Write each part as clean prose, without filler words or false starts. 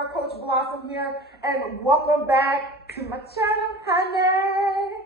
girl, Coach Blossom here, and welcome back to my channel, honey.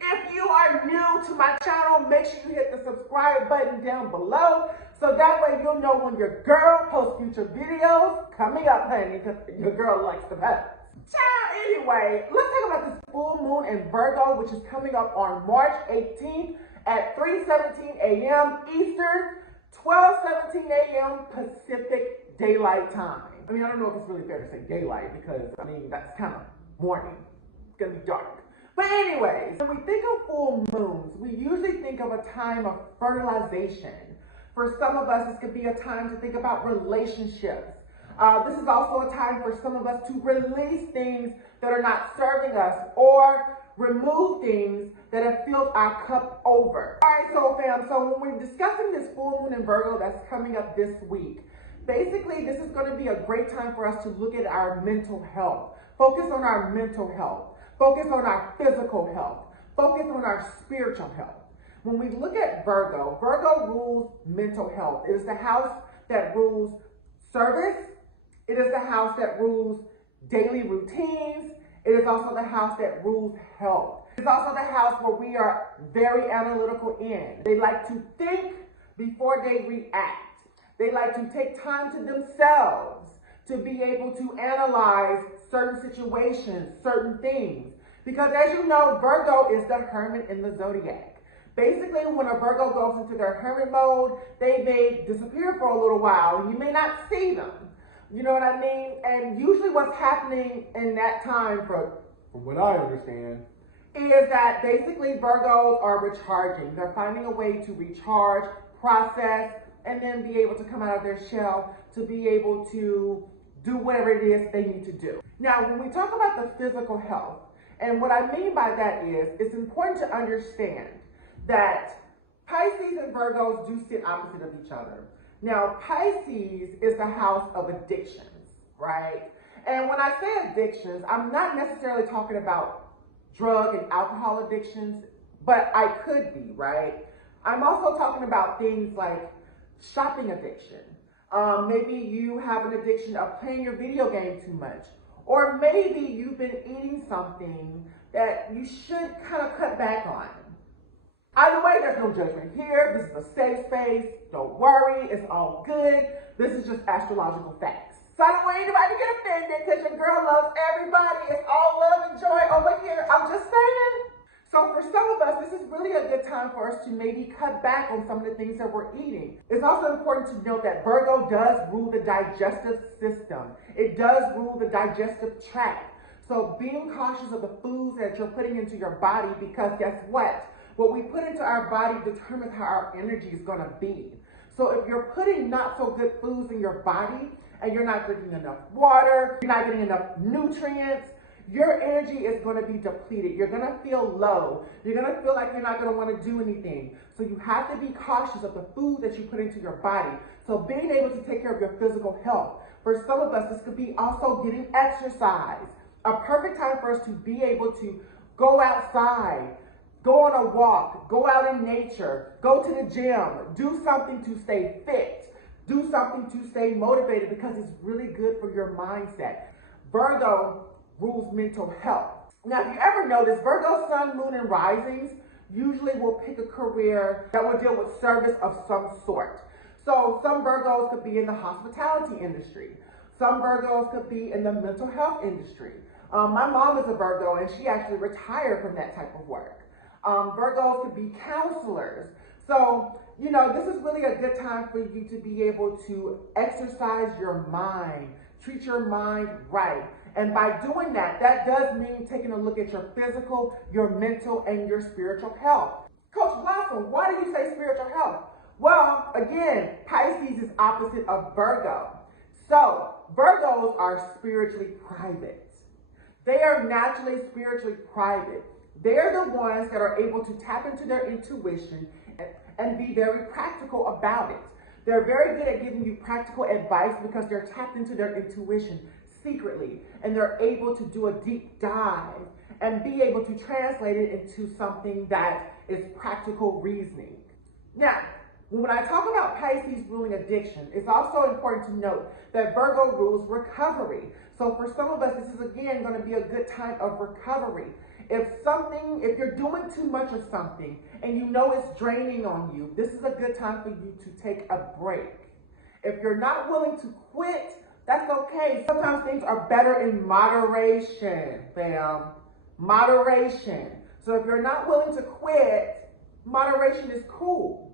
If you are new to my channel, make sure you hit the subscribe button down below, so that way you'll know when your girl posts future videos coming up, honey, because your girl likes the post. Child, anyway, let's talk about this full moon in Virgo, which is coming up on March 18th at 3:17 a.m. Eastern, 12:17 a.m. Pacific Daylight Time. I mean, I don't know if it's really fair to say daylight because, I mean, that's kind of morning. It's going to be dark. But anyways, when we think of full moons, we usually think of a time of fertilization. For some of us, this could be a time to think about relationships. This is also a time for some of us to release things that are not serving us or remove things that have filled our cup over. All right, so fam, so when we're discussing this full moon in Virgo that's coming up this week, basically this is going to be a great time for us to look at our mental health, focus on our mental health, focus on our physical health, focus on our spiritual health. When we look at Virgo, Virgo rules mental health. It is the house that rules service. It is the house that rules daily routines. It is also the house that rules health. It's also the house where we are very analytical in. They like to think before they react. They like to take time to themselves to be able to analyze certain situations, certain things. Because as you know, Virgo is the hermit in the zodiac. Basically, when a Virgo goes into their hermit mode, they may disappear for a little while and you may not see them. You know what I mean? And usually what's happening in that time, from what I understand, is that basically Virgos are recharging. They're finding a way to recharge, process, and then be able to come out of their shell to be able to do whatever it is they need to do. Now, when we talk about the physical health, and what I mean by that is, it's important to understand that Pisces and Virgos do sit opposite of each other. Now, Pisces is the house of addictions, right? And when I say addictions, I'm not necessarily talking about drug and alcohol addictions, but I could be, right? I'm also talking about things like shopping addiction. Maybe you have an addiction of playing your video game too much. Or maybe you've been eating something that you should kind of cut back on. Either way, there's no judgment here. This is a safe space. Don't worry. It's all good. This is just astrological facts. So I don't want anybody to get offended because your girl loves everybody. It's all love and joy over here. I'm just saying. So for some of us, this is really a good time for us to maybe cut back on some of the things that we're eating. It's also important to note that Virgo does rule the digestive system. It does rule the digestive tract. So being cautious of the foods that you're putting into your body, because guess what? What we put into our body determines how our energy is going to be. So if you're putting not so good foods in your body and you're not drinking enough water, you're not getting enough nutrients, your energy is going to be depleted. You're going to feel low. You're going to feel like you're not going to want to do anything. So you have to be cautious of the food that you put into your body. So being able to take care of your physical health. For some of us, this could be also getting exercise. A perfect time for us to be able to go outside, go on a walk, go out in nature, go to the gym, do something to stay fit, do something to stay motivated because it's really good for your mindset. Virgo rules mental health. Now, if you ever notice, Virgo sun, moon, and risings usually will pick a career that will deal with service of some sort. So some Virgos could be in the hospitality industry. Some Virgos could be in the mental health industry. My mom is a Virgo and she actually retired from that type of work. Virgos could be counselors. So, you know, this is really a good time for you to be able to exercise your mind, treat your mind right. And by doing that, that does mean taking a look at your physical, your mental, and your spiritual health. Coach Blossom, why do you say spiritual health? Well, again, Pisces is opposite of Virgo. So, Virgos are spiritually private. They are naturally spiritually private. They're the ones that are able to tap into their intuition and be very practical about it. They're very good at giving you practical advice because they're tapped into their intuition secretly, and they're able to do a deep dive and be able to translate it into something that is practical reasoning. Now, When I talk about Pisces ruling addiction, it's also important to note that Virgo rules recovery. So for some of us, this is again going to be a good time of recovery. If you're doing too much of something and you know it's draining on you, this is a good time for you to take a break. If you're not willing to quit, that's okay. Sometimes things are better in moderation, fam. Moderation. So if you're not willing to quit, moderation is cool.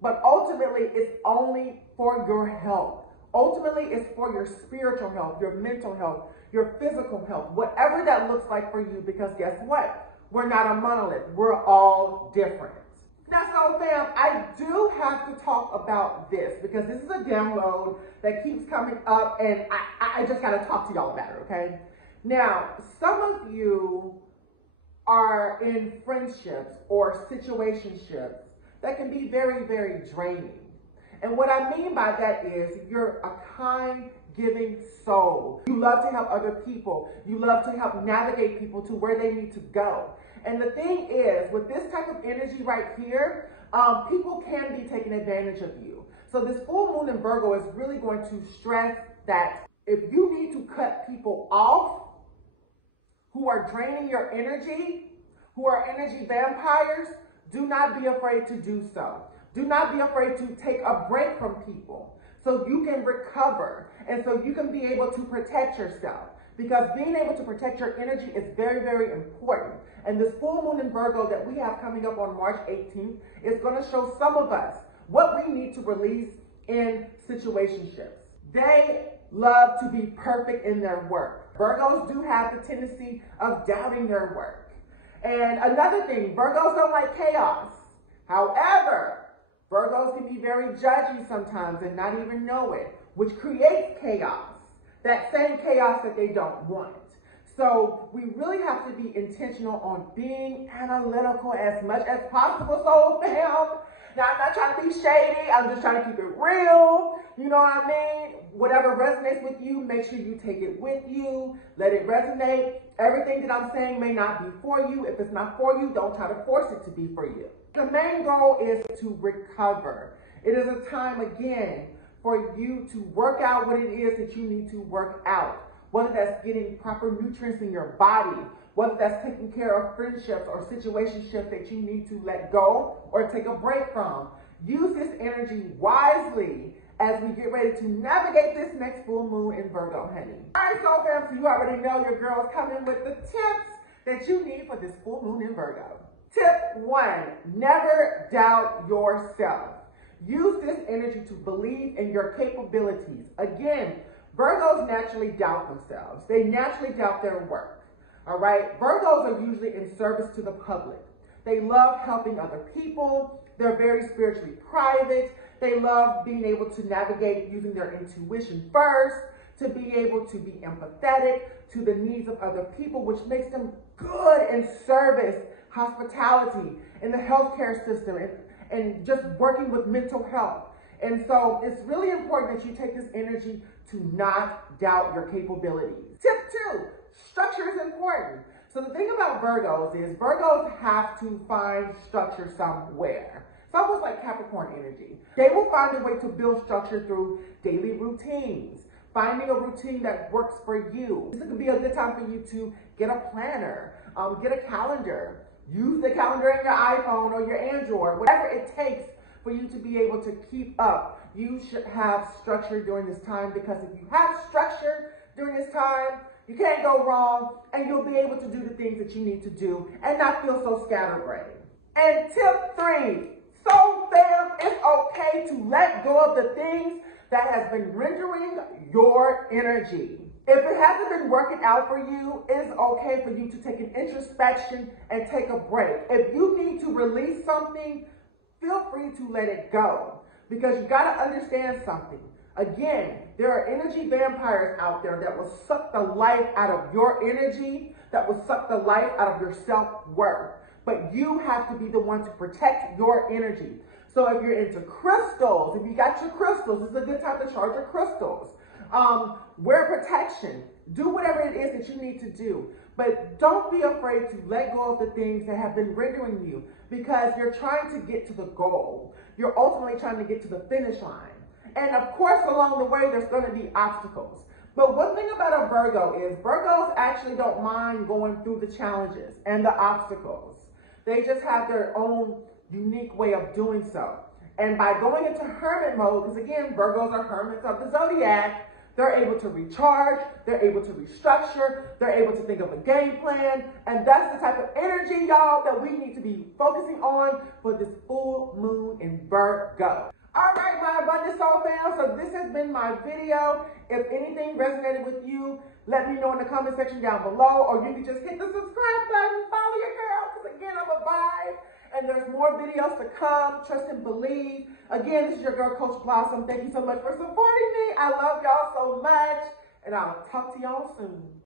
But ultimately, it's only for your health. Ultimately, it's for your spiritual health, your mental health, your physical health, whatever that looks like for you, because guess what? We're not a monolith. We're all different. Now, so fam, I do have to talk about this because this is a download that keeps coming up and I just got to talk to y'all about it, okay? Now, some of you are in friendships or situationships that can be very, very draining. And what I mean by that is you're a kind, giving soul. You love to help other people. You love to help navigate people to where they need to go. And the thing is, with this type of energy right here, people can be taking advantage of you. So this full moon in Virgo is really going to stress that if you need to cut people off who are draining your energy, who are energy vampires, do not be afraid to do so. Do not be afraid to take a break from people so you can recover and so you can be able to protect yourself. Because being able to protect your energy is very, very important. And this full moon in Virgo that we have coming up on March 18th is going to show some of us what we need to release in situationships. They love to be perfect in their work. Virgos do have the tendency of doubting their work. And another thing, Virgos don't like chaos. However, Virgos can be very judgy sometimes and not even know it, which creates chaos. That same chaos that they don't want. So we really have to be intentional on being analytical as much as possible, soul fam. Now, I'm not trying to be shady. I'm just trying to keep it real. You know what I mean? Whatever resonates with you, make sure you take it with you. Let it resonate. Everything that I'm saying may not be for you. If it's not for you, don't try to force it to be for you. The main goal is to recover. It is a time, again, for you to work out what it is that you need to work out. Whether that's getting proper nutrients in your body, whether that's taking care of friendships or situationships that you need to let go or take a break from. Use this energy wisely as we get ready to navigate this next full moon in Virgo, honey. All right, soul fam, so you already know your girl's coming with the tips that you need for this full moon in Virgo. Tip 1, never doubt yourself. Use this energy to believe in your capabilities. Again, Virgos naturally doubt themselves. They naturally doubt their work. All right, Virgos are usually in service to the public. They love helping other people. They're very spiritually private. They love being able to navigate using their intuition first, to be able to be empathetic to the needs of other people, which makes them good in service, hospitality, in the healthcare system, and just working with mental health. And so it's really important that you take this energy to not doubt your capabilities. Tip 2, structure is important. So the thing about Virgos is Virgos have to find structure somewhere. It's almost like Capricorn energy. They will find a way to build structure through daily routines, finding a routine that works for you. This could be a good time for you to get a planner, get a calendar, use the calendar in your iPhone or your Android, whatever it takes for you to be able to keep up. You should have structure during this time, because if you have structure during this time, you can't go wrong and you'll be able to do the things that you need to do and not feel so scatterbrained. And tip 3, soul fam, it's okay to let go of the things that has been rendering your energy. If it hasn't been working out for you, it's okay for you to take an introspection and take a break. If you need to release something, feel free to let it go, because you got to understand something. Again, there are energy vampires out there that will suck the life out of your energy, that will suck the life out of your self-worth. But you have to be the one to protect your energy. So if you're into crystals, if you got your crystals, this is a good time to charge your crystals. Wear protection. Do whatever it is that you need to do. But don't be afraid to let go of the things that have been rendering you, because you're trying to get to the goal. You're ultimately trying to get to the finish line. And of course, along the way, there's going to be obstacles. But one thing about a Virgo is Virgos actually don't mind going through the challenges and the obstacles. They just have their own unique way of doing so. And by going into hermit mode, because again, Virgos are hermits of the zodiac, they're able to recharge, they're able to restructure, they're able to think of a game plan, and that's the type of energy, y'all, that we need to be focusing on for this full moon in Virgo. All right, my abundant soul fam, so this has been my video. If anything resonated with you, let me know in the comment section down below, or you can just hit the subscribe button, follow your girl, because again, I'm a vibe. And there's more videos to come. Trust and believe. Again, this is your girl, Coach Blossom. Thank you so much for supporting me. I love y'all so much. And I'll talk to y'all soon.